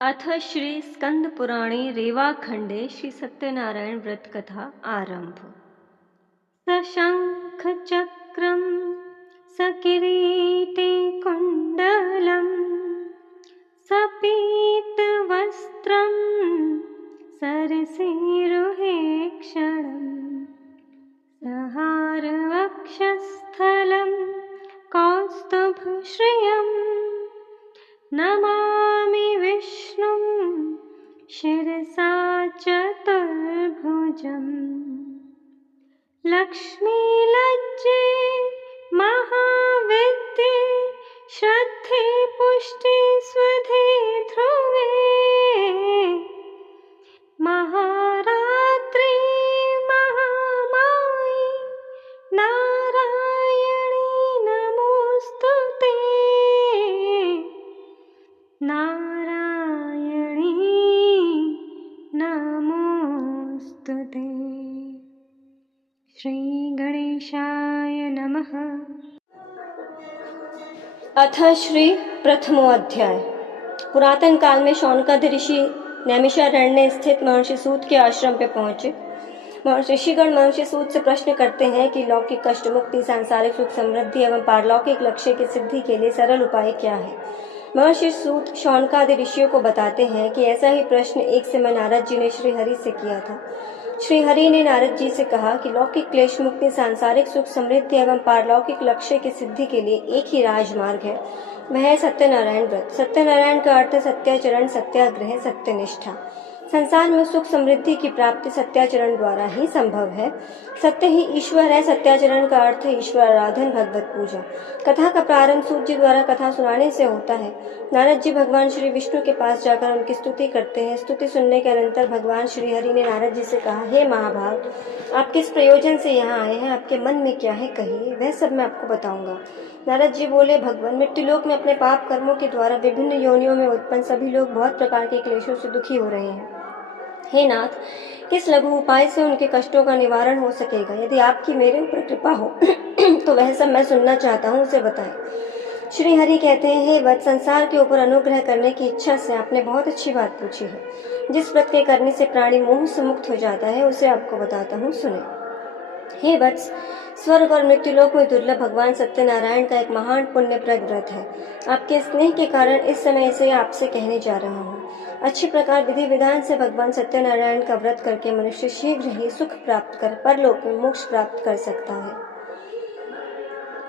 अथ श्री स्कंद पुराणे रेवाखंडे श्री सत्यनारायण व्रत कथा आरंभ। सशंख चक्रम सकिरीटे कुंडलम सपीत वस्त्रम सरसीरुहेक्षणम सहार वक्षस्थलम कौस्तुभश्रियम् नमामि विष्णुं शिरसा चतुर्भुजम् लक्ष्मीलज्जे महाविद्ये श्रद्धे पुष्टे स्वधे ध्रुवे महारात्रि महामायी नारायणी नमोस्तुते नारायणी नमोस्तुते। श्री गणेशाय नमः। अथ श्री प्रथमो अध्याय। पुरातन काल में शौनकादि ऋषि नैमिषारण्य स्थित महर्षि सूत के आश्रम पे पहुंचे। ऋषिगण महर्षि सूत से प्रश्न करते हैं कि लौकिक कष्ट मुक्ति, सांसारिक सुख समृद्धि एवं पारलौकिक लक्ष्य की सिद्धि के लिए सरल उपाय क्या है। महर्षि सूत शौनकादि ऋषियों को बताते हैं कि ऐसा ही प्रश्न एक समय नारद जी ने श्री हरि से किया था। श्री हरि ने नारद जी से कहा कि लौकिक क्लेश मुक्ति, सांसारिक सुख समृद्धि एवं पारलौकिक लक्ष्य की सिद्धि के लिए एक ही राजमार्ग है, वह है सत्यनारायण व्रत। सत्यनारायण का अर्थ सत्याचरण, सत्याग्रह, सत्यनिष्ठा। संसार में सुख समृद्धि की प्राप्ति सत्याचरण द्वारा ही संभव है। सत्य ही ईश्वर है। सत्याचरण का अर्थ है ईश्वर आराधन, भगवत पूजा। कथा का प्रारंभ सूत जी द्वारा कथा सुनाने से होता है। नारद जी भगवान श्री विष्णु के पास जाकर उनकी स्तुति करते हैं। स्तुति सुनने के अनंतर भगवान श्री हरि ने नारद जी से कहा, हे महाभाग, आप किस प्रयोजन से यहाँ आए हैं, आपके मन में क्या है, कहिए, वह सब मैं आपको बताऊंगा। नारद जी बोले, भगवान, मृत्युलोक में अपने पाप कर्मों के द्वारा विभिन्न योनियों में उत्पन्न सभी लोग बहुत प्रकार के क्लेशों से दुखी हो रहे हैं। हे नाथ, किस लघु उपाय से उनके कष्टों का निवारण हो सकेगा? यदि आपकी मेरे ऊपर कृपा हो तो वह सब मैं सुनना चाहता हूँ, उसे बताएं। श्री हरि कहते हैं, हे वत्स, संसार के ऊपर अनुग्रह करने की इच्छा से आपने बहुत अच्छी बात पूछी है। जिस व्रत के करने से प्राणी मोह से मुक्त हो जाता है, उसे आपको बताता हूँ, सुने। हे वत्स, स्वर्ग और मृत्युलोक में दुर्लभ भगवान सत्यनारायण का एक महान पुण्यप्रद व्रत है। आपके स्नेह के कारण इस समय इसे आपसे कहने जा रहा हूँ। अच्छी प्रकार विधि विधान से भगवान सत्यनारायण का व्रत करके मनुष्य शीघ्र ही सुख प्राप्त कर परलोक में मोक्ष प्राप्त कर सकता है।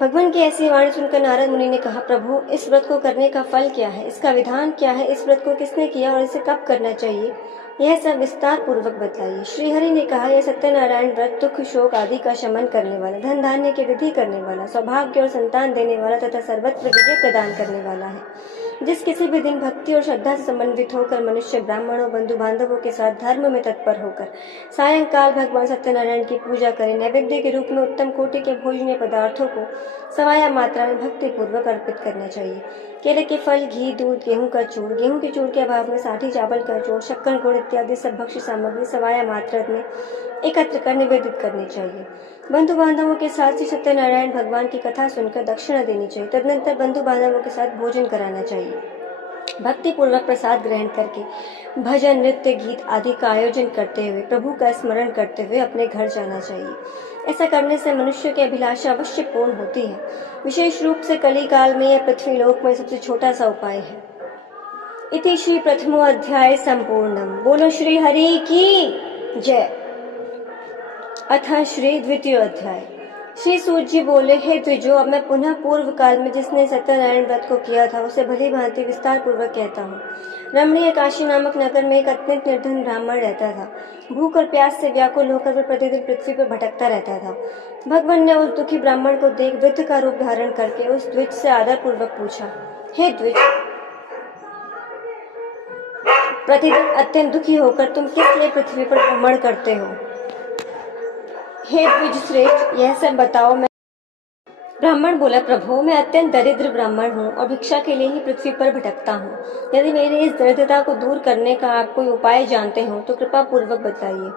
भगवान की ऐसी वाणी सुनकर नारद मुनि ने कहा, प्रभु, इस व्रत को करने का फल क्या है, इसका विधान क्या है, इस व्रत को किसने किया और इसे कब करना चाहिए, यह सब विस्तार पूर्वक बताइए। श्री हरि ने कहा, यह सत्यनारायण व्रत दुख शोक आदि का शमन करने वाला, धन धान्य की वृद्धि करने वाला, सौभाग्य और संतान देने वाला तथा सर्वत्र विजय प्रदान करने वाला है। जिस किसी भी दिन भक्ति और श्रद्धा से समन्वित होकर मनुष्य ब्राह्मणों, बंधु बांधवों के साथ धर्म में तत्पर होकर सायंकाल भगवान सत्यनारायण की पूजा करे, नैवेद्य के रूप में उत्तम कोटि के भोजनीय पदार्थों को सवाया मात्रा में भक्ति पूर्वक अर्पित करना चाहिए। केले के फल, घी, दूध, गेहूं का चूर्ण, गेहूं के चूर्ण के अभाव में साठी चावल का चूर्ण, शक्कर, गुड़ इत्यादि सब भक्ष्य सामग्री सवाया मात्रा में एकत्र कर निवेदित करनी चाहिए। बंधु बांधवों के साथ ही सत्यनारायण भगवान की कथा सुनकर दक्षिणा देनी चाहिए। तदनंतर बंधु बांधवों के साथ भोजन कराना चाहिए। भक्ति पूर्वक प्रसाद ग्रहण करके भजन, नृत्य, गीत आदि का आयोजन करते हुए प्रभु का स्मरण करते हुए अपने घर जाना चाहिए। ऐसा करने से मनुष्य की अभिलाषा अवश्य पूर्ण होती है। विशेष रूप से कली काल में यह पृथ्वी लोक में सबसे छोटा सा उपाय है। इति श्री प्रथमो अध्याय संपूर्णम। बोलो श्री हरि की जय। अथ श्री द्वितीय अध्याय। श्री सूत जी बोले, हे द्विजो, अब मैं पुनः पूर्व काल में जिसने सत्यनारायण व्रत को किया था उसे भली भांति विस्तार पूर्वक कहता हूँ। रमणीय काशी नामक नगर में एक अत्यंत निर्धन ब्राह्मण रहता था। भूख और प्यास से व्याकुल होकर वह प्रतिदिन पृथ्वी पर भटकता रहता था। भगवान ने उस दुखी ब्राह्मण को देख वृद्ध का रूप धारण करके उस द्विज से आदर पूर्वक पूछा, हे द्विज, प्रतिदिन अत्यंत दुखी होकर तुम किस लिए पृथ्वी पर भ्रमण करते हो? हे द्विज श्रेष्ठ, यह सब बताओ। मैं ब्राह्मण बोला, प्रभु, मैं अत्यंत दरिद्र ब्राह्मण हूँ और भिक्षा के लिए ही पृथ्वी पर भटकता हूँ। यदि मेरी इस दरिद्रता को दूर करने का आप कोई उपाय जानते हो तो कृपा पूर्वक बताइए।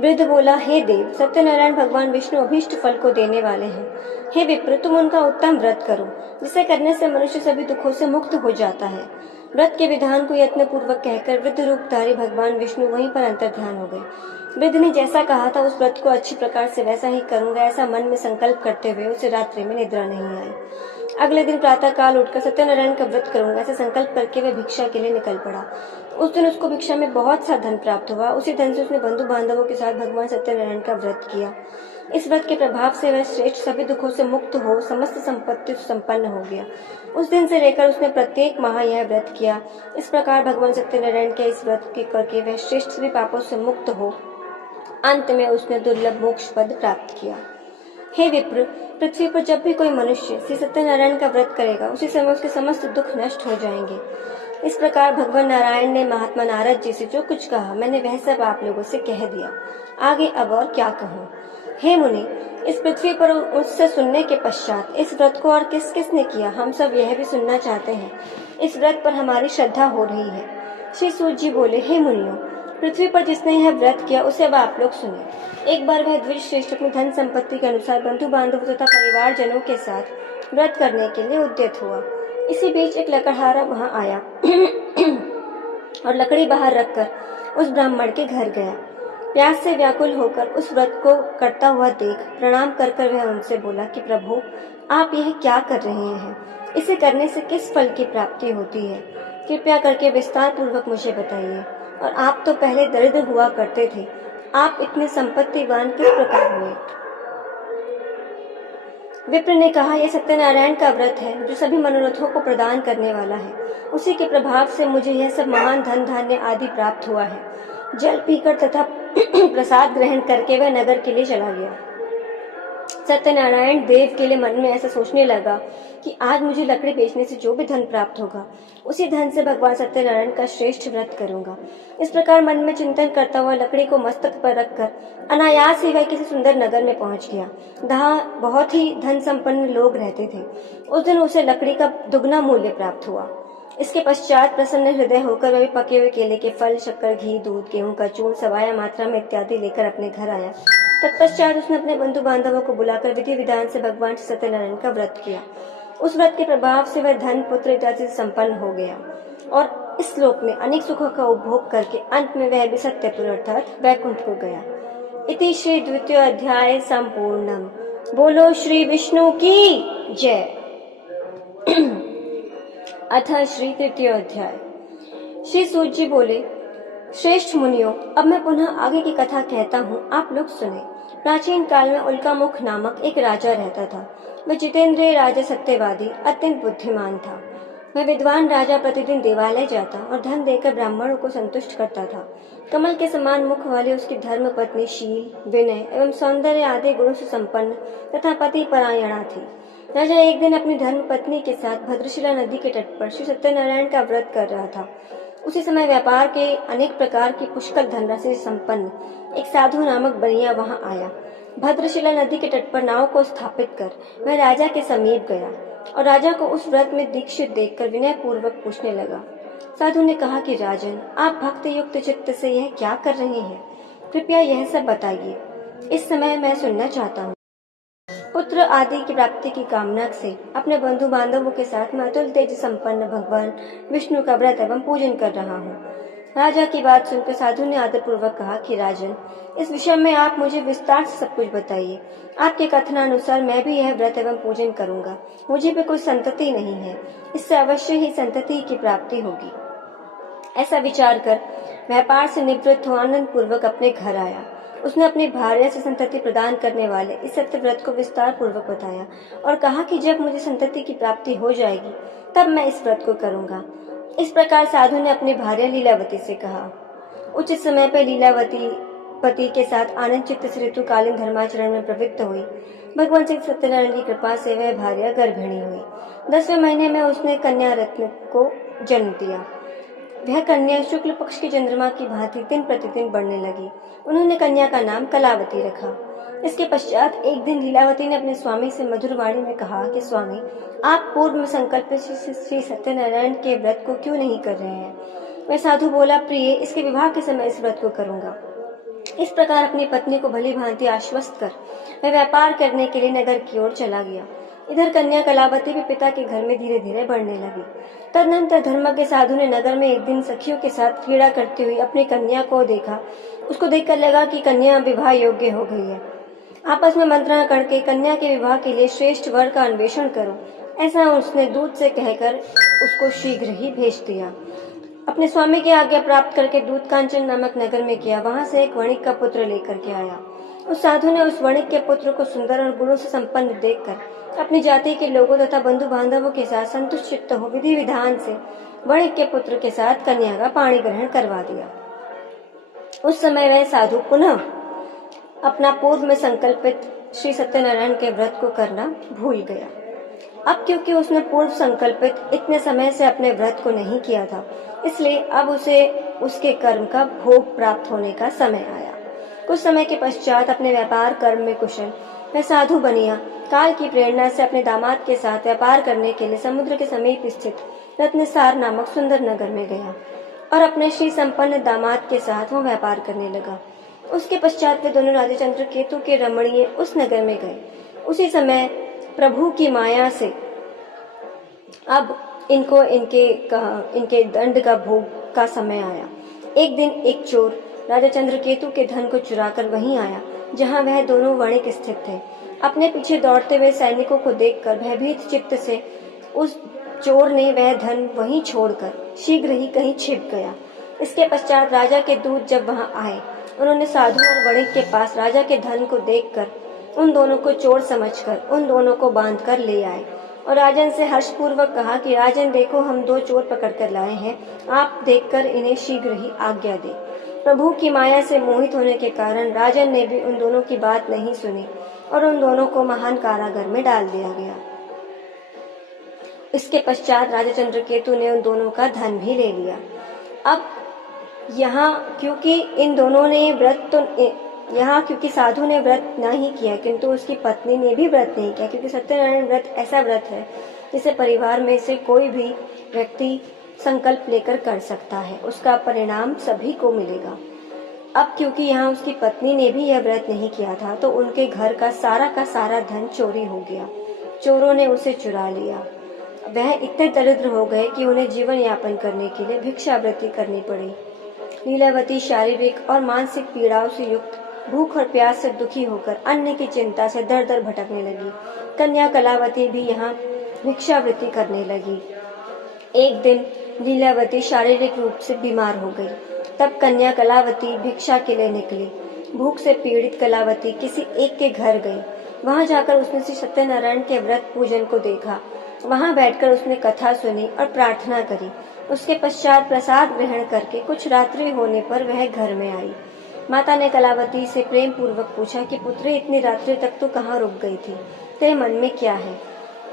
वृद्ध बोला, हे देव, सत्यनारायण भगवान विष्णु अभीष्ट फल को देने वाले हैं। हे विप्र, तुम उनका उत्तम व्रत करो, जिसे करने से मनुष्य सभी दुखों से मुक्त हो जाता है। व्रत के विधान को यत्न पूर्वक कहकर वृद्ध रूपधारी भगवान विष्णु वहीं पर अंतर्ध्यान हो गए। वृद्ध ने जैसा कहा था उस व्रत को अच्छी प्रकार से वैसा ही करूंगा, ऐसा मन में संकल्प करते हुए उसे रात्रि में निद्रा नहीं आई। अगले दिन प्रातः काल उठकर सत्यनारायण का व्रत करूंगा ऐसा संकल्प करके वह भिक्षा के लिए निकल पड़ा। उस दिन उसको भिक्षा में बहुत सा धन प्राप्त हुआ। उसी धन से उसने बंधु बांधवों के साथ भगवान सत्यनारायण का व्रत किया। इस व्रत के प्रभाव से वह श्रेष्ठ सभी दुखों से मुक्त हो समस्त संपत्ति संपन्न हो गया। उस दिन से लेकर उसने प्रत्येक माह यह व्रत किया। इस प्रकार भगवान सत्यनारायण के इस व्रत के करके वह श्रेष्ठ सभी पापों से मुक्त हो अंत में उसने दुर्लभ मोक्ष पद प्राप्त किया। हे विप्र, पृथ्वी पर जब भी कोई मनुष्य श्री सत्यनारायण का व्रत करेगा उसी समय उसके समस्त दुख नष्ट हो जाएंगे। इस प्रकार भगवान नारायण ने महात्मा नारद जी से जो कुछ कहा मैंने वह सब आप लोगों से कह दिया। आगे अब और क्या कहूँ। हे मुनि, इस पृथ्वी पर उससे सुनने के पश्चात इस व्रत को और किस किस ने किया हम सब यह भी सुनना चाहते हैं। इस व्रत पर हमारी श्रद्धा हो रही है। श्री सूत जी बोले, हे मुनियों, पृथ्वी पर जिसने यह व्रत किया उसे अब आप लोग सुने। एक बार वह द्विज श्रेष्ठ अपनी धन संपत्ति के अनुसार बंधु बांधवों तथा परिवार जनों के साथ व्रत करने के लिए उद्यत हुआ। इसी बीच एक लकड़हारा वहां आया और लकड़ी बाहर रखकर उस ब्राह्मण के घर गया। प्यास से व्याकुल होकर उस व्रत को करता हुआ देख प्रणाम कर वह उनसे बोला कि प्रभु, आप यह क्या कर रहे हैं? इसे करने से किस फल की प्राप्ति होती है? कृपया करके विस्तार पूर्वक मुझे बताइए। और आप तो पहले दरिद्र हुआ करते थे, आप इतने संपत्तिवान किस प्रकार हुए? विप्र ने कहा, यह सत्यनारायण का व्रत है जो सभी मनोरथों को प्रदान करने वाला है। उसी के प्रभाव से मुझे यह सब महान धन धान्य आदि प्राप्त हुआ है। जल पीकर तथा प्रसाद ग्रहण करके वह नगर के लिए चला गया। सत्यनारायण देव के लिए मन में ऐसा सोचने लगा कि आज मुझे लकड़ी बेचने से जो भी धन प्राप्त होगा उसी धन से भगवान सत्यनारायण का श्रेष्ठ व्रत करूंगा। इस प्रकार मन में चिंतन करता हुआ लकड़ी को मस्तक पर रखकर अनायास ही वह किसी सुंदर नगर में पहुंच गया। जहाँ बहुत ही धन संपन्न लोग रहते थे। उस दिन उसे लकड़ी का दुगना मूल्य प्राप्त हुआ। इसके पश्चात प्रसन्न हृदय होकर वह पके हुए केले के फल, शक्कर, घी, दूध, गेहूं का चूर्ण सवाया मात्रा में इत्यादि लेकर अपने घर आया। तत्पश्चात उसने अपने बंधु बांधवों को बुलाकर विधि विधान से भगवान सत्यनारायण का व्रत किया। उस व्रत के प्रभाव से वह धन, पुत्र इत्यादि से संपन्न हो गया और इस श्लोक में अनेक सुखों का उपभोग करके अंत में वह भी सत्यपुर अर्थात वैकुंठ को गया। इति श्री द्वितीय अध्याय संपूर्णम। बोलो श्री विष्णु की जय। अथ श्री तृतीय अध्याय। श्री सूत जी बोले, श्रेष्ठ मुनियों, अब मैं पुनः आगे की कथा कहता हूँ, आप लोग सुने। प्राचीन काल में उल्कामुख नामक एक राजा रहता था। वह जितेंद्रिय राजा, सत्यवादी, अत्यंत बुद्धिमान था। वह विद्वान राजा प्रतिदिन देवालय जाता और धन देकर ब्राह्मणों को संतुष्ट करता था। कमल के समान मुख वाली उसकी धर्म पत्नी शील, विनय एवं सौंदर्य आदि गुणों से संपन्न तथा पति परायणा थी। राजा एक दिन अपनी धर्म पत्नी के साथ भद्रशिला नदी के तट पर श्री सत्यनारायण का व्रत कर रहा था। उसी समय व्यापार के अनेक प्रकार की पुष्कल धनराशि से संपन्न एक साधु नामक बनिया वहां आया। भद्रशिला नदी के तट पर नाव को स्थापित कर वह राजा के समीप गया और राजा को उस व्रत में दीक्षित देखकर विनय पूर्वक पूछने लगा। साधु ने कहा कि राजन, आप भक्त युक्त चित्त से यह क्या कर रहे हैं? कृपया यह सब बताइए, इस समय मैं सुनना चाहता हूँ। पुत्र आदि की प्राप्ति की कामना से अपने बंधु बांधवों के साथ मैं अतुल तेज संपन्न भगवान विष्णु का व्रत एवं पूजन कर रहा हूँ। राजा की बात सुनकर साधु ने आदर पूर्वक कहा कि राजन, इस विषय में आप मुझे विस्तार से सब कुछ बताइए। आपके कथनानुसार मैं भी यह व्रत एवं पूजन करूंगा। मुझे भी कोई संतति नहीं है, इससे अवश्य ही संतति की प्राप्ति होगी। ऐसा विचार कर व्यापार से निवृत्त हो आनंद पूर्वक अपने घर आया। उसने अपनी भार्या से संतति प्रदान करने वाले इस सत्य व्रत को विस्तार पूर्वक बताया और कहा कि जब मुझे संतति की प्राप्ति हो जाएगी तब मैं इस व्रत को करूंगा। इस प्रकार साधु ने अपनी भार्या लीलावती से कहा। उचित समय पर लीलावती पति के साथ आनंद चित्त से ऋतुकालीन धर्माचरण में प्रवृत्त हुई। भगवान श्री सत्यनारायण की कृपा से वह भार्या गर्भिणी हुई। 10वें महीने में उसने कन्या रत्न को जन्म दिया। वह कन्या शुक्ल पक्ष की चंद्रमा की भांति दिन प्रतिदिन बढ़ने लगी। उन्होंने कन्या का नाम कलावती रखा। इसके पश्चात एक दिन लीलावती ने अपने स्वामी से मधुर वाणी में कहा कि स्वामी, आप पूर्व में संकल्पित श्री सत्यनारायण के व्रत को क्यों नहीं कर रहे हैं? वह साधु बोला, प्रिय, इसके विवाह के समय इस व्रत को करूंगा। इस प्रकार अपनी पत्नी को भली भांति आश्वस्त कर वह व्यापार करने के लिए नगर की ओर चला गया। इधर कन्या कलावती भी पिता के घर में धीरे धीरे बढ़ने लगी। तदनंतर धर्मज्ञ साधु ने नगर में एक दिन सखियों के साथ क्रीड़ा करती हुई अपनी कन्या को देखा। उसको देखकर लगा कि कन्या विवाह योग्य हो गई है। आपस में मंत्रणा करके कन्या के विवाह के लिए श्रेष्ठ वर का अन्वेषण करो, ऐसा उसने दूत से कहकर उसको शीघ्र ही भेज दिया। अपने स्वामी की आज्ञा प्राप्त करके दूत कांचन नामक नगर में गया। वहां से एक वणिक का पुत्र लेकर के आया। उस साधु ने उस वणिक के पुत्र को सुंदर और गुणों से संपन्न देखकर अपनी जाति के लोगों तथा बंधु बांधवों के साथ संतुष्ट चित्त हो विधि विधान से वणिक के पुत्र के साथ कन्या का पाणी ग्रहण करवा दिया। उस समय वह साधु पुनः अपना पूर्व में संकल्पित श्री सत्यनारायण के व्रत को करना भूल गया। अब क्योंकि उसने पूर्व संकल्पित इतने समय से अपने व्रत को नहीं किया था, इसलिए अब उसे उसके कर्म का भोग प्राप्त होने का समय आया। कुछ समय के पश्चात अपने व्यापार कर्म में कुशल वह साधु बनिया काल की प्रेरणा से अपने दामाद के साथ व्यापार करने के लिए समुद्र के समीप स्थित रत्नसार नामक सुंदर नगर में गया और अपने श्री संपन्न दामाद के साथ वो व्यापार करने लगा। उसके पश्चात वे दोनों राजा चंद्रकेतु के रमणीय उस नगर में गए। उसी समय प्रभु की माया से अब इनको इनके दंड का भोग का समय आया। एक दिन एक चोर राजा चंद्रकेतु के धन को चुराकर वहीं आया जहां वह दोनों वणिक स्थित थे। अपने पीछे दौड़ते हुए सैनिकों को देखकर भयभीत चित्त से उस चोर ने वह धन वहीं छोड़कर शीघ्र ही कहीं छिप गया। इसके पश्चात राजा के दूत जब वहां आए, उन्होंने साधु और वणिक के पास राजा के धन को देखकर उन दोनों को चोर समझकर उन दोनों को बांधकर ले आए और राजन से हर्षपूर्वक कहा कि राजन देखो, हम दो चोर पकड़कर लाए हैं, आप देखकर इन्हें शीघ्र ही आज्ञा दें। प्रभु की माया से मोहित होने के कारण राजन ने भी उन दोनों की बात नहीं सुनी और उन दोनों को महान कारागार में डाल दिया गया। इसके पश्चात राजा चंद्रकेतु ने उन दोनों का धन भी ले लिया। अब यहाँ क्योंकि साधु ने व्रत नहीं किया, किंतु उसकी पत्नी ने भी व्रत नहीं किया, क्योंकि सत्यनारायण व्रत ऐसा व्रत है जिसे परिवार में से कोई भी व्यक्ति संकल्प लेकर कर सकता है, उसका परिणाम सभी को मिलेगा। अब क्योंकि यहाँ उसकी पत्नी ने भी यह व्रत नहीं किया था, तो उनके घर का सारा धन चोरी हो गया। चोरों ने उसे चुरा लिया। वह इतने दरिद्र हो गए कि उन्हें जीवन यापन करने के लिए भिक्षावृत्ति करनी पड़ी। लीलावती शारीरिक और मानसिक पीड़ाओं से युक्त, भूख और प्यास से दुखी होकर अन्न की चिंता से दर दर भटकने लगी। कन्या कलावती भी यहाँ भिक्षावृत्ति करने लगी। एक दिन लीलावती शारीरिक रूप से बीमार हो गई। तब कन्या कलावती भिक्षा के लिए निकली। भूख से पीड़ित कलावती किसी एक के घर गई। वहां जाकर उसने श्री सत्यनारायण के व्रत पूजन को देखा। वहां बैठकर उसने कथा सुनी और प्रार्थना करी। उसके पश्चात प्रसाद ग्रहण करके कुछ रात्रि होने पर वह घर में आई। माता ने कलावती से प्रेम पूर्वक पूछा कि पुत्री, इतनी रात्रि तक तो कहाँ रुक गई थी, तेरे मन में क्या है?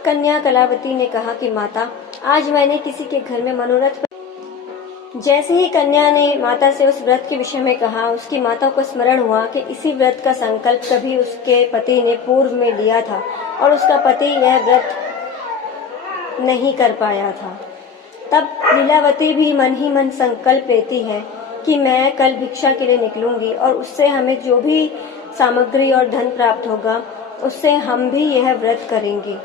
कन्या कलावती ने कहा कि माता, आज मैंने किसी के घर में मनोरथ। जैसे ही कन्या ने माता से उस व्रत के विषय में कहा, उसकी माता को स्मरण हुआ कि इसी व्रत का संकल्प कभी उसके पति ने पूर्व में लिया था और उसका पति यह व्रत नहीं कर पाया था। तब लीलावती भी मन ही मन संकल्प लेती है कि मैं कल भिक्षा के लिए निकलूंगी और उससे हमें जो भी सामग्री और धन प्राप्त होगा उससे हम भी यह व्रत करेंगे।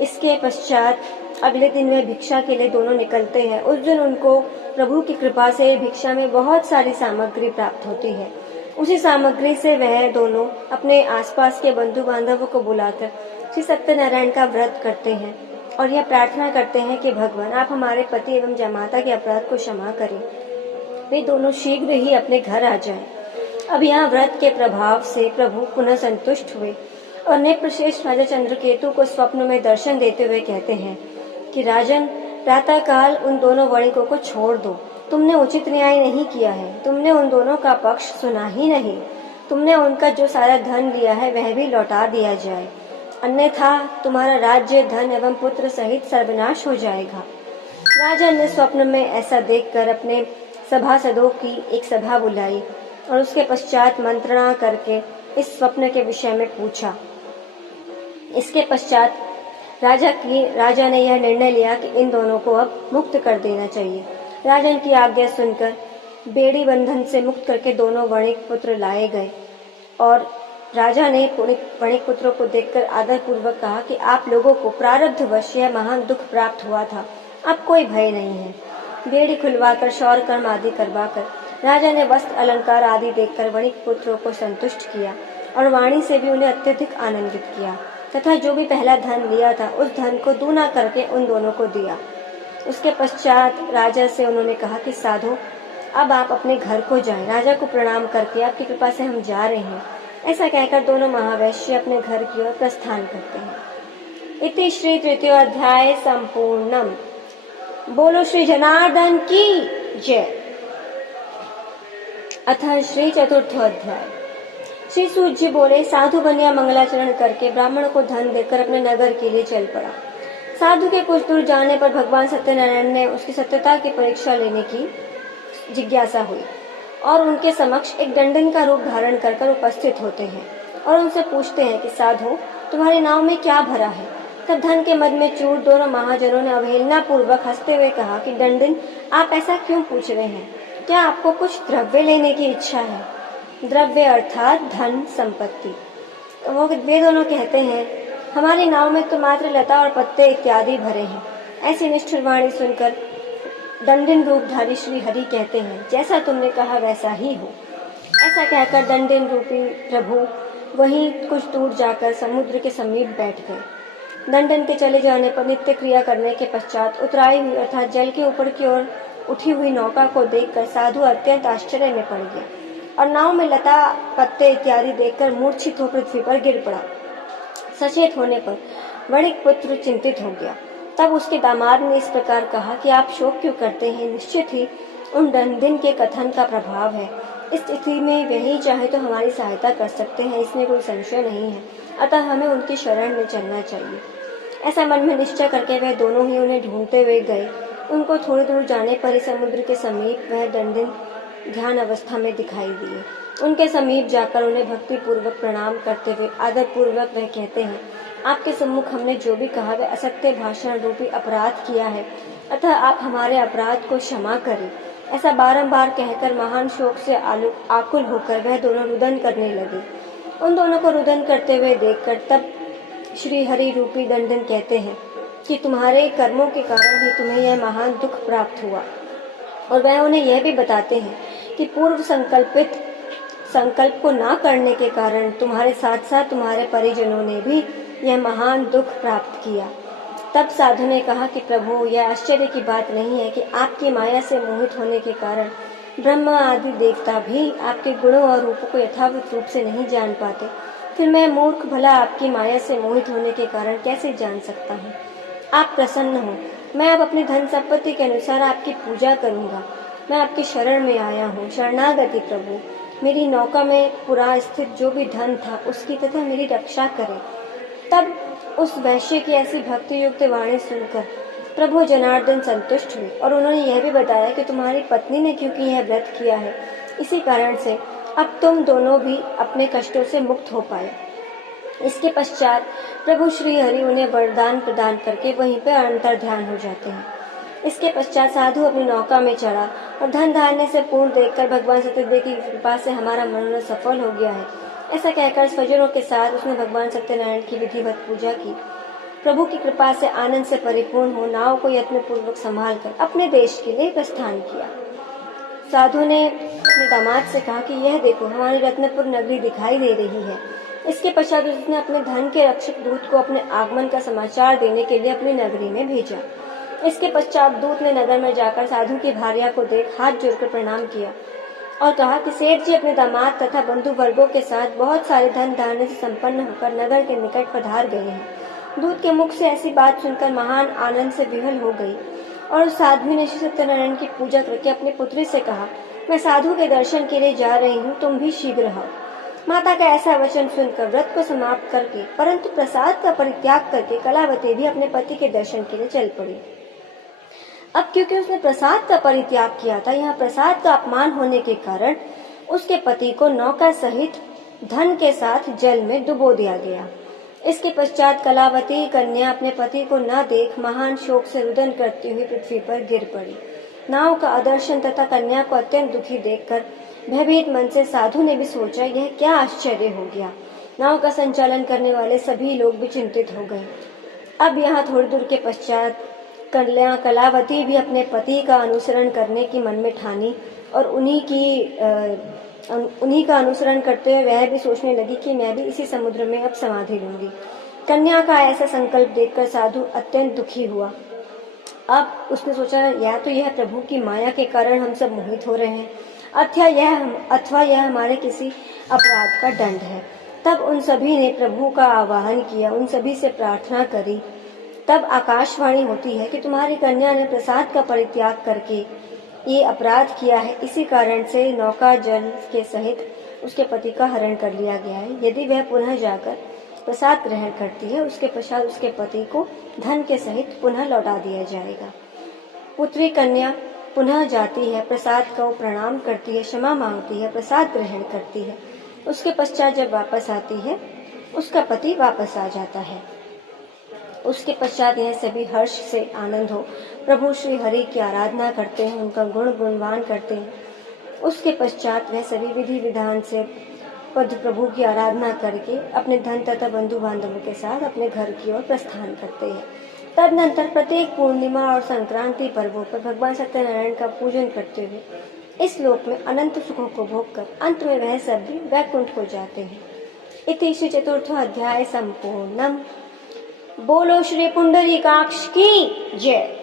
इसके पश्चात अगले दिन वे भिक्षा के लिए दोनों निकलते हैं। उस दिन उनको प्रभु की कृपा से भिक्षा में बहुत सारी सामग्री प्राप्त होती है। उसी सामग्री से वह दोनों अपने आसपास के बंधु बांधवों को बुलाकर श्री सत्यनारायण का व्रत करते हैं और यह प्रार्थना करते हैं कि भगवान, आप हमारे पति एवं जमाता के अपराध को क्षमा करें। वे दोनों शीघ्र ही अपने घर आ जाएं। अब यहाँ व्रत के प्रभाव से प्रभु पुनः संतुष्ट हुए और नृपश्रेष्ठ राजा चंद्रकेतु को स्वप्न में दर्शन देते हुए कहते हैं कि राजन, प्रातःकाल उन दोनों वणिकों को छोड़ दो। तुमने उचित न्याय नहीं किया है, तुमने उन दोनों का पक्ष सुना ही नहीं। तुमने उनका जो सारा धन लिया है वह भी लौटा दिया जाए, अन्यथा तुम्हारा राज्य, धन एवं पुत्र सहित सर्वनाश हो जाएगा। राजा ने स्वप्न में ऐसा देखकर अपने सभासदों की एक सभा बुलाई और उसके पश्चात मंत्रणा करके इस स्वप्न के विषय में पूछा। इसके पश्चात राजा ने यह निर्णय लिया कि इन दोनों को अब मुक्त कर देना चाहिए। राजन की आज्ञा सुनकर बेड़ी बंधन से मुक्त करके दोनों वणिक पुत्र लाए गए और राजा ने वणिक पुत्रों को देखकर आदर पूर्वक कहा कि आप लोगों को प्रारब्धवश यह महान दुख प्राप्त हुआ था, अब कोई भय नहीं है। बेड़ी खुलवाकर शौर कर्म आदि करवाकर राजा ने वस्त्र अलंकार आदि देखकर वणिक पुत्रों को संतुष्ट किया और वाणी से भी उन्हें अत्यधिक आनंदित किया तथा जो भी पहला धन लिया था उस धन को दूना करके उन दोनों को दिया। उसके पश्चात राजा से उन्होंने कहा कि साधु, अब आप अपने घर को जाएं। राजा को प्रणाम करके आपकी कृपा से हम जा रहे हैं। ऐसा कहकर दोनों महावैश्य अपने घर की ओर प्रस्थान करते हैं। इति श्री तृतीय अध्याय संपूर्णम। बोलो श्री जनार्दन की जय। अथ श्री चतुर्थ अध्याय। श्री सूत जी बोले, साधु बनिया मंगलाचरण करके ब्राह्मण को धन देकर अपने नगर के लिए चल पड़ा। साधु के कुछ दूर जाने पर भगवान सत्यनारायण ने उसकी सत्यता की परीक्षा लेने की जिज्ञासा हुई और उनके समक्ष एक दंडन का रूप धारण कर उपस्थित होते हैं और उनसे पूछते हैं कि साधु, तुम्हारे नाव में क्या भरा है। तब धन के मद में चूर दोनों महाजनों ने अवहेलना पूर्वक हंसते हुए कहा कि दंडन, आप ऐसा क्यों पूछ रहे हैं? क्या आपको कुछ द्रव्य लेने की इच्छा है? द्रव्य अर्थात धन संपत्ति। तो वो वे दोनों कहते हैं, हमारी नाव में तो मात्र लता और पत्ते इत्यादि भरे हैं। ऐसी निष्ठुर वाणी सुनकर दंडिन रूपधारी श्री हरि कहते हैं, जैसा तुमने कहा वैसा ही हो। ऐसा कहकर दंडिन रूपी प्रभु वहीं कुछ दूर जाकर समुद्र के समीप बैठ गए। दंडन के चले जाने पर नित्य क्रिया करने के पश्चात उतराई हुई अर्थात जल के ऊपर की ओर उठी हुई नौका को देखकर साधु अत्यंत आश्चर्य में पड़ गया और नाव में लता पत्ते इत्यादि देखकर मूर्छित हो पृथ्वी पर गिर पड़ा। सचेत होने पर वणिक पुत्र चिंतित हो गया। तब उसके दामाद ने इस प्रकार कहा कि आप शोक क्यों करते हैं? निश्चित ही उन दंडिन के कथन का प्रभाव है। इस स्थिति में वही चाहे तो हमारी सहायता कर सकते हैं, इसमें कोई संशय नहीं है। अतः हमें उनकी शरण में चलना चाहिए। ऐसा मन में निश्चय करके वह दोनों ही उन्हें ढूंढते हुए गए। उनको थोड़ी दूर जाने पर ही समुद्र के समीप वह दंडिन ध्यान अवस्था में दिखाई दिए। उनके समीप जाकर उन्हें भक्ति पूर्वक प्रणाम करते हुए आदर पूर्वक वह कहते हैं, आपके सम्मुख हमने जो भी कहा वह असत्य भाषण रूपी अपराध किया है, अतः आप हमारे अपराध को क्षमा करें। ऐसा बारंबार कहकर महान शोक से आकुल होकर वह दोनों रुदन करने लगे। उन दोनों को रुदन करते हुए देखकर तब श्री हरि रूपी दंडन कहते हैं कि तुम्हारे कर्मों के कारण ही तुम्हें यह महान दुख प्राप्त हुआ। और वह उन्हें यह भी बताते हैं कि पूर्व संकल्पित संकल्प को ना करने के कारण तुम्हारे साथ साथ तुम्हारे परिजनों ने भी यह महान दुख प्राप्त किया। तब साधु ने कहा कि प्रभु, यह आश्चर्य की बात नहीं है कि आपकी माया से मोहित होने के कारण ब्रह्मा आदि देवता भी आपके गुणों और रूपों को यथावत रूप से नहीं जान पाते। फिर मैं मूर्ख भला आपकी माया से मोहित होने के कारण कैसे जान सकता हूँ? आप प्रसन्न हो, मैं अब अपनी धन संपत्ति के अनुसार आपकी पूजा करूंगा। मैं आपकी शरण में आया हूँ, शरणागति प्रभु। मेरी नौका में पुरा स्थित जो भी धन था उसकी तथा मेरी रक्षा करें। तब उस वैश्य की ऐसी भक्ति युक्त वाणी सुनकर प्रभु जनार्दन संतुष्ट हुए और उन्होंने यह भी बताया कि तुम्हारी पत्नी ने क्योंकि यह व्रत किया है, इसी कारण से अब तुम दोनों भी अपने कष्टों से मुक्त हो पाए। इसके पश्चात प्रभु श्री हरि उन्हें वरदान प्रदान करके वहीं पर अंतर ध्यान हो जाते हैं। इसके पश्चात साधु अपनी नौका में चढ़ा और धन धान्य से पूर्ण देखकर भगवान सत्यदेव की कृपा से हमारा मनोरथ सफल हो गया है, ऐसा कहकर स्वजनों के साथ उसने भगवान सत्यनारायण की विधिवत पूजा की। प्रभु की कृपा से आनंद से परिपूर्ण हो नाव को यत्न पूर्वक संभाल कर अपने देश के लिए प्रस्थान किया। साधु ने अपने दामाद से कहा कि यह देखो, हमारी रत्नपुर नगरी दिखाई दे रही है। इसके पश्चात उसने अपने धन के रक्षक दूत को अपने आगमन का समाचार देने के लिए अपनी नगरी में भेजा। इसके पश्चात दूत ने नगर में जाकर साधु की भार्या को देख हाथ जोड़कर प्रणाम किया और कहा कि सेठ जी अपने दामाद तथा बंधु वर्गों के साथ बहुत सारे धन धान्य से संपन्न होकर नगर के निकट पधार गए हैं। दूत के मुख से ऐसी बात सुनकर महान आनंद से विह्वल हो गई और उस साध्वी ने श्री सत्यनारायण की पूजा करके अपनी पुत्री से कहा, मैं साधु के दर्शन के लिए जा रही हूँ, तुम भी शीघ्र आओ। माता का ऐसा वचन सुनकर व्रत को समाप्त करके परंतु प्रसाद का परित्याग करके कलावती भी अपने पति के दर्शन के लिए चल पड़ी। अब क्योंकि उसने प्रसाद का परित्याग किया था, यहाँ प्रसाद का अपमान होने के कारण उसके पति को नौका सहित धन के साथ जल में डुबो दिया गया। इसके पश्चात कलावती कन्या अपने पति को न देख महान शोक से रुदन करती हुई पृथ्वी पर गिर पड़ी। नाव का अदर्शन तथा कन्या को अत्यंत दुखी देखकर भयभीत मन से साधु ने भी सोचा, यह क्या आश्चर्य हो गया। नाव का संचालन करने वाले सभी लोग भी चिंतित हो गए। अब यहाँ थोड़ी दूर के पश्चात कलावती भी अपने पति का अनुसरण करने की मन में ठानी और उन्हीं का अनुसरण करते हुए वह भी सोचने लगी कि मैं भी इसी समुद्र में अब समाधि लूंगी। कन्या का ऐसा संकल्प देखकर साधु अत्यंत दुखी हुआ। अब उसने सोचा, या तो यह प्रभु की माया के कारण हम सब मोहित हो रहे हैं, अथवा यह हमारे किसी अपराध का दंड है। तब उन सभी ने प्रभु का आवाहन किया, उन सभी से प्रार्थना करी। तब आकाशवाणी होती है कि तुम्हारी कन्या ने प्रसाद का परित्याग करके ये अपराध किया है, इसी कारण से नौका जल के सहित उसके पति का हरण कर लिया गया है। यदि वह पुनः जाकर प्रसाद ग्रहण करती है, उसके पश्चात उसके पति को धन के सहित पुनः लौटा दिया जाएगा। पुत्री कन्या पुनः जाती है, प्रसाद को प्रणाम करती है, क्षमा मांगती है, प्रसाद ग्रहण करती है। उसके पश्चात जब वापस आती है, उसका पति वापस आ जाता है। उसके पश्चात यह सभी हर्ष से आनंद हो प्रभु श्री हरि की आराधना करते हैं, उनका गुणगान करते हैं। उसके पश्चात वह सभी विधि विधान से पद प्रभु की आराधना करके अपने धन तथा बंधु बांधवों के साथ अपने घर की ओर प्रस्थान करते हैं। तदनंतर प्रत्येक पूर्णिमा और संक्रांति पर्वों पर भगवान सत्यनारायण का पूजन करते हुए इस लोक में अनंत सुखों को भोग कर अंत में वह सब भी वैकुंठ हो जाते हैं। इति श्री चतुर्थ अध्याय संपूर्णम। बोलो श्री पुंडरीकाक्ष की जय।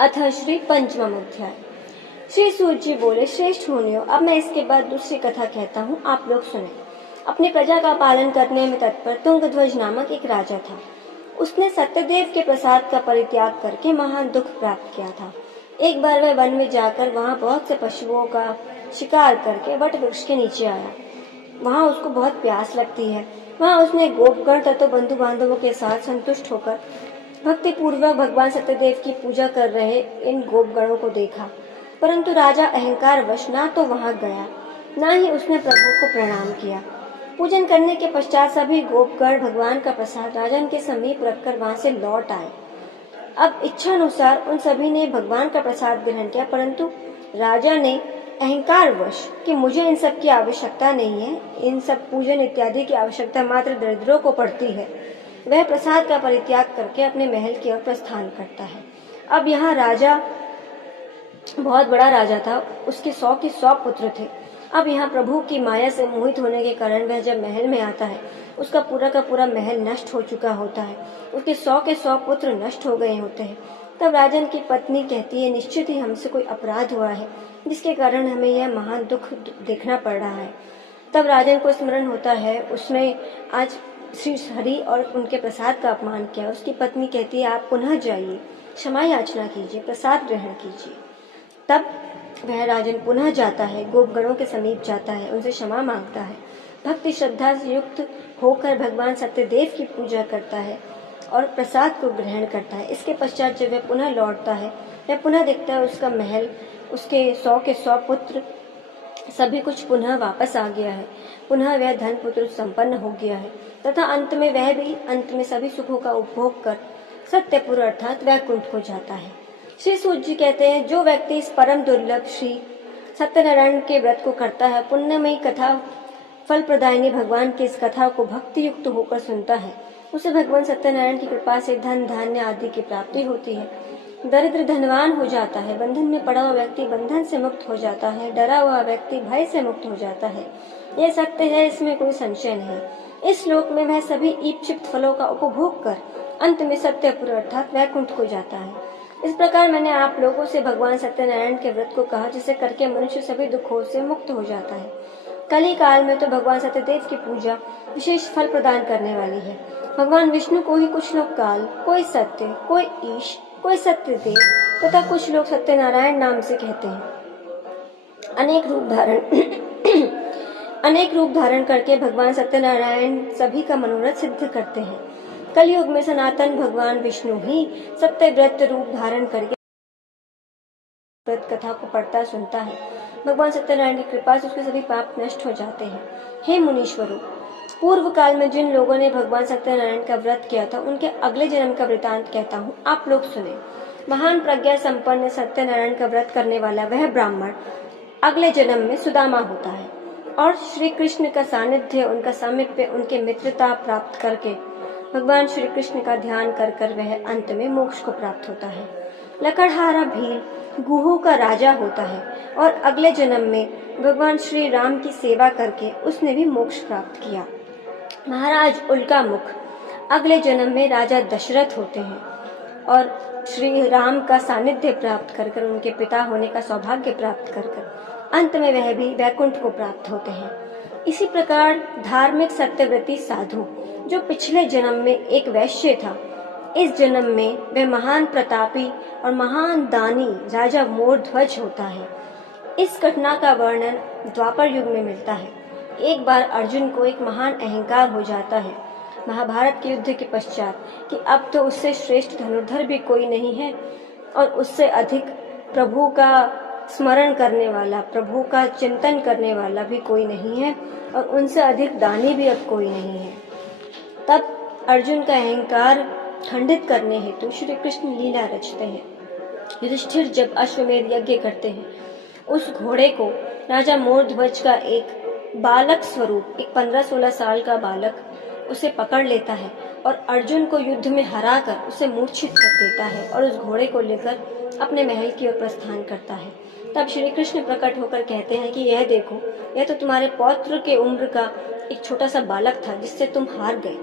अथ श्री पंचम अध्याय। श्री सूत जी बोले, श्रेष्ठ मुनियों, अब मैं इसके बाद दूसरी कथा कहता हूँ, आप लोग सुने। अपनी प्रजा का पालन करने में तत्पर तुंगध्वज नामक एक राजा था। उसने सत्यदेव के प्रसाद का परित्याग करके महान दुख प्राप्त किया था। एक बार वह वन में जाकर वहाँ बहुत से पशुओं का शिकार करके वट वृक्ष के नीचे आया। वहाँ उसको बहुत प्यास लगती है। वहाँ उसने गोपगण तथा बंधु बांधवों के साथ संतुष्ट होकर भक्ति पूर्वक भगवान सत्यदेव की पूजा कर रहे इन गोपगणों को देखा। परंतु राजा अहंकार वश ना तो वहाँ गया, ना ही उसने प्रभु को प्रणाम किया। पूजन करने के पश्चात सभी गोपगण भगवान का प्रसाद राजन के समीप रखकर वहाँ से लौट आए। अब इच्छानुसार उन सभी ने भगवान का प्रसाद ग्रहण किया, परंतु राजा ने अहंकार वश कि मुझे इन सब की आवश्यकता नहीं है, इन सब पूजन इत्यादि की आवश्यकता मात्र दरिद्रों को पड़ती है, वह प्रसाद का परित्याग करके अपने महल की ओर प्रस्थान करता है। अब यहाँ राजा बहुत बड़ा राजा था, उसके 100 के 100 पुत्र थे। अब यहाँ प्रभु की माया से मोहित होने के कारण वह जब महल में आता है, उसका पूरा का पूरा महल नष्ट हो चुका होता है, उसके 100 के 100 पुत्र नष्ट हो गए होते हैं। तब राजन की पत्नी कहती है, निश्चित ही हमसे कोई अपराध हुआ है जिसके कारण हमें यह महान दुख देखना पड़ रहा है। तब राजन को स्मरण होता है, उसने आज श्री हरि और उनके प्रसाद का अपमान किया। उसकी पत्नी कहती है, आप पुनः जाइए, क्षमा याचना कीजिए, प्रसाद ग्रहण कीजिए। तब वह राजन पुनः जाता है, गोपगणों के समीप जाता है, उनसे क्षमा मांगता है, भक्ति श्रद्धा से युक्त होकर भगवान सत्यदेव की पूजा करता है और प्रसाद को ग्रहण करता है। इसके पश्चात जब वह पुनः लौटता है, वह पुनः देखता है उसका महल, उसके 100 के 100 पुत्र, सभी कुछ पुनः वापस आ गया है। पुनः वह धन पुत्र संपन्न हो गया है तथा अंत में सभी सुखों का उपभोग कर सत्यपुर अर्थात वैकुंठ को जाता है। श्री सूत जी कहते हैं, जो व्यक्ति इस परम दुर्लभ श्री सत्यनारायण के व्रत को करता है, पुण्यमयी कथा फल प्रदायिनी भगवान की इस कथा को भक्ति युक्त होकर सुनता है, उसे भगवान सत्यनारायण की कृपा से धन धान्य आदि की प्राप्ति होती है। दरिद्र धनवान हो जाता है, बंधन में पड़ा हुआ व्यक्ति बंधन से मुक्त हो जाता है, डरा हुआ व्यक्ति भय से मुक्त हो जाता है। यह सत्य है, इसमें कोई संशय नहीं। इस श्लोक में वह सभी ईप्सित फलों का उपभोग कर अंत में सत्यपुर अर्थात वैकुंठ को जाता है। इस प्रकार मैंने आप लोगों से भगवान सत्यनारायण के व्रत को कहा, जिसे करके मनुष्य सभी दुखों से मुक्त हो जाता है। कली काल में तो भगवान सत्यदेव की पूजा विशेष फल प्रदान करने वाली है। भगवान विष्णु को ही कुछ लोग काल, कोई सत्य, कोई ईश, कोई सत्यदेव तथा कुछ लोग सत्यनारायण नाम से कहते हैं। अनेक रूप धारण करके भगवान सत्यनारायण सभी का मनोरथ सिद्ध करते हैं। कलयुग में सनातन भगवान विष्णु ही सत्य व्रत रूप धारण करके व्रत कथा को पढ़ता सुनता है। भगवान सत्यनारायण की कृपा से उसके सभी पाप नष्ट हो जाते हैं। हे मुनीश्वरों, पूर्व काल में जिन लोगों ने भगवान सत्यनारायण का व्रत किया था, उनके अगले जन्म का वृतांत कहता हूँ, आप लोग सुने। महान प्रज्ञा संपन्न सत्यनारायण का व्रत करने वाला वह ब्राह्मण अगले जन्म में सुदामा होता है। और श्री कृष्ण का सानिध्य, उनका सामीप्य, उनके मित्रता प्राप्त करके भगवान श्री कृष्ण का ध्यान कर कर वह अंत में मोक्ष को प्राप्त होता है। लकड़हारा भील गुहो का राजा होता है और अगले जन्म में भगवान श्री राम की सेवा करके उसने भी मोक्ष प्राप्त किया। महाराज उल्का मुख अगले जन्म में राजा दशरथ होते हैं और श्री राम का सानिध्य प्राप्त कर कर, उनके पिता होने का सौभाग्य प्राप्त कर कर अंत में वह भी वैकुंठ को प्राप्त होते हैं। इसी प्रकार धार्मिक सत्यव्रती साधु जो पिछले जन्म में एक वैश्य था, इस जन्म में वह महान प्रतापी और महान दानी राजा मोरध्वज होता है। इस घटना का वर्णन द्वापर युग में मिलता है। एक बार अर्जुन को एक महान अहंकार हो जाता है महाभारत के युद्ध के पश्चात कि अब तो उससे श्रेष्ठ धनुर्धर भी कोई नहीं है और उससे अधिक प्रभु का स्मरण करने वाला, प्रभु का चिंतन करने वाला भी कोई नहीं है और उनसे अधिक दानी भी अब कोई नहीं है। तब अर्जुन का अहंकार खंडित करने हेतु श्री कृष्ण लीला रचते हैं। युधिष्ठिर जब अश्वमेध यज्ञ करते हैं, उस घोड़े को राजा मोरध्वज का एक बालक स्वरूप, एक 15-16 साल का बालक उसे पकड़ लेता है और अर्जुन को युद्ध में हराकर उसे मूर्छित कर देता है और उस घोड़े को लेकर अपने महल की ओर प्रस्थान करता है। तब श्री कृष्ण प्रकट होकर कहते हैं कि यह देखो, यह तो तुम्हारे पौत्र के उम्र का एक छोटा सा बालक था जिससे तुम हार गए।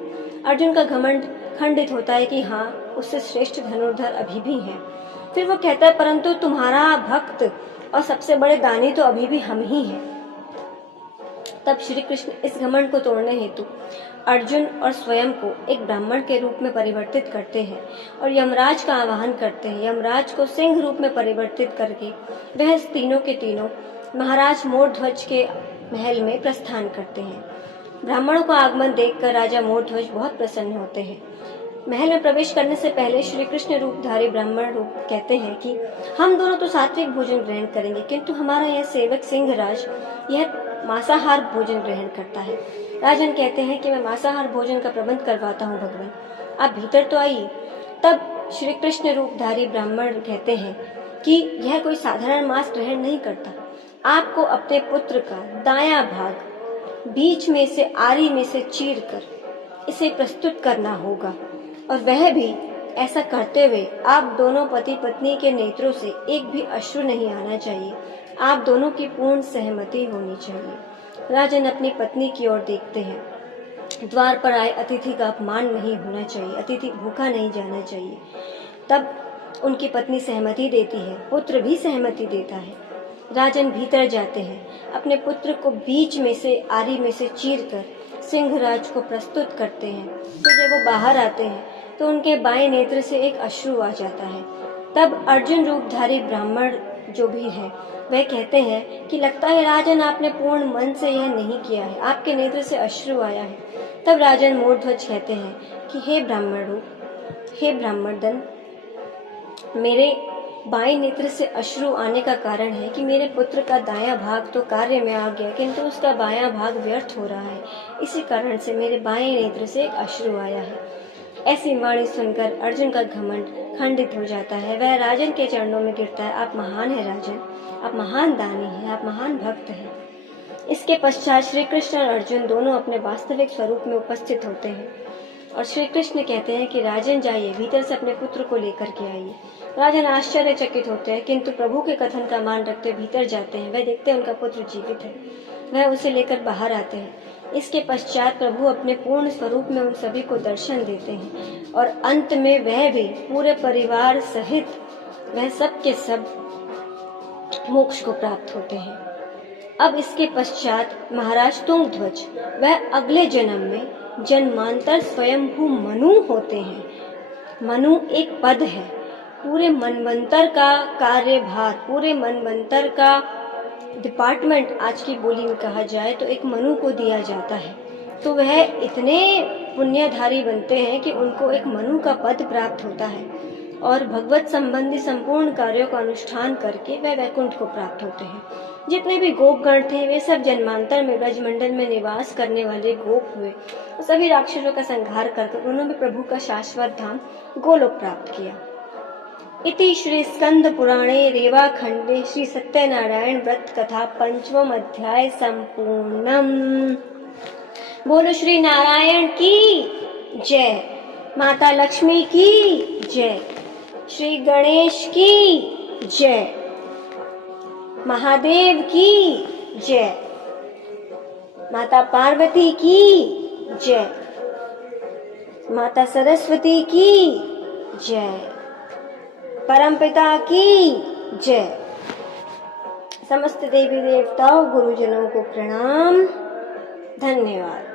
अर्जुन का घमंड खंडित होता है कि हाँ, उससे श्रेष्ठ धनुर्धर अभी भी है। फिर वो कहता है परंतु तुम्हारा भक्त और सबसे बड़े दानी तो अभी भी हम ही हैं। तब श्री कृष्ण इस घमंड को तोड़ने हेतु अर्जुन और स्वयं को एक ब्राह्मण के रूप में परिवर्तित करते हैं और यमराज का आवाहन करते हैं। यमराज को सिंह रूप में परिवर्तित करके वह तीनों के तीनों महाराज मोरध्वज के महल में प्रस्थान करते हैं। ब्राह्मणों का आगमन देखकर राजा मोरध्वज बहुत प्रसन्न होते हैं। महल में प्रवेश करने से पहले श्री कृष्ण रूपधारी ब्राह्मण रूप कहते हैं कि हम दोनों तो सात्विक भोजन ग्रहण करेंगे, किंतु हमारा यह सेवक सिंहराज यह मांसाहार भोजन ग्रहण करता है। राजन कहते हैं कि मैं मांसाहार भोजन का प्रबंध करवाता हूँ भगवान, आप भीतर तो आइए। तब श्री कृष्ण रूपधारी ब्राह्मण कहते हैं कि यह कोई साधारण मांस ग्रहण नहीं करता, आपको अपने पुत्र का दायां भाग बीच में से आरी में से चीर कर इसे प्रस्तुत करना होगा और वह भी ऐसा करते हुए आप दोनों पति पत्नी के नेत्रों से एक भी अश्रु नहीं आना चाहिए, आप दोनों की पूर्ण सहमति होनी चाहिए। राजन अपनी पत्नी की ओर देखते हैं। द्वार पर आए अतिथि का अपमान नहीं होना चाहिए, अतिथि भूखा नहीं जाना चाहिए। तब उनकी पत्नी सहमति देती है, पुत्र भी सहमति देता है। राजन भीतर जाते हैं, अपने पुत्र को बीच में से आरी में से चीर कर सिंहराज को प्रस्तुत करते हैं। तो जब वो बाहर आते हैं तो उनके बाएं नेत्र से एक अश्रु आ जाता है। तब अर्जुन रूपधारी ब्राह्मण जो भी है वह कहते हैं कि लगता है राजन आपने पूर्ण मन से यह नहीं किया है, आपके नेत्र से अश्रु आया है। तब राजन मोरध्वज कहते हैं कि हे ब्राह्मण रूप, हे ब्राह्मण दन, मेरे बाएं नेत्र से अश्रु आने का कारण है कि मेरे पुत्र का दायां भाग तो कार्य में आ गया, किंतु उसका बायां भाग व्यर्थ हो रहा है। इसी कारण से मेरे बाएं नेत्र से एक अश्रु आया है। ऐसी वाणी सुनकर अर्जुन का घमंड खंडित हो जाता है। वह राजन के चरणों में गिरता है, आप महान है राजन, आप महान दानी हैं, आप महान भक्त हैं। इसके पश्चात श्री कृष्ण और अर्जुन दोनों अपने वास्तविक स्वरूप में उपस्थित होते हैं और श्री कृष्ण कहते हैं कि राजन जाइए, भीतर से अपने पुत्र को लेकर के आइए। राजन आश्चर्यचकित होते हैं, किंतु प्रभु के कथन का मान रखते भीतर जाते हैं। वह देखते हैं उनका पुत्र जीवित है, वह उसे लेकर बाहर आते हैं। इसके पश्चात प्रभु अपने पूर्ण स्वरूप में उन सभी को दर्शन देते हैं और अंत में वह भी पूरे परिवार सहित वह सब के सब मोक्ष को प्राप्त होते हैं। अब इसके पश्चात महाराज तुंगध्वज वह अगले जन्म में जन्मांतर स्वयंभू मनु होते हैं। मनु एक पद है, पूरे मनवंतर का कार्यभार, पूरे मनवंतर का डिपार्टमेंट आज की बोली में कहा जाए तो एक मनु को दिया जाता है। तो वह इतने पुण्यधारी बनते हैं कि उनको एक मनु का पद प्राप्त होता है और भगवत संबंधी संपूर्ण कार्यों का अनुष्ठान करके वह वैकुंठ को प्राप्त होते हैं। जितने भी गोपगण थे वे सब जन्मांतर में ब्रजमंडल में निवास करने वाले गोप हुए। सभी राक्षसों का संहार कर उन्होंने प्रभु का शाश्वत धाम गोलोक प्राप्त किया। इति श्री स्कंद पुराणे रेवाखंडे श्री सत्यनारायण व्रत कथा 5वां अध्याय संपूर्णम। बोलो श्री नारायण की जय, माता लक्ष्मी की जय, श्री गणेश की जय, महादेव की जय, माता पार्वती की जय, माता सरस्वती की जय, परमपिता की जय। समस्त देवी देवताओं गुरुजनों को प्रणाम, धन्यवाद।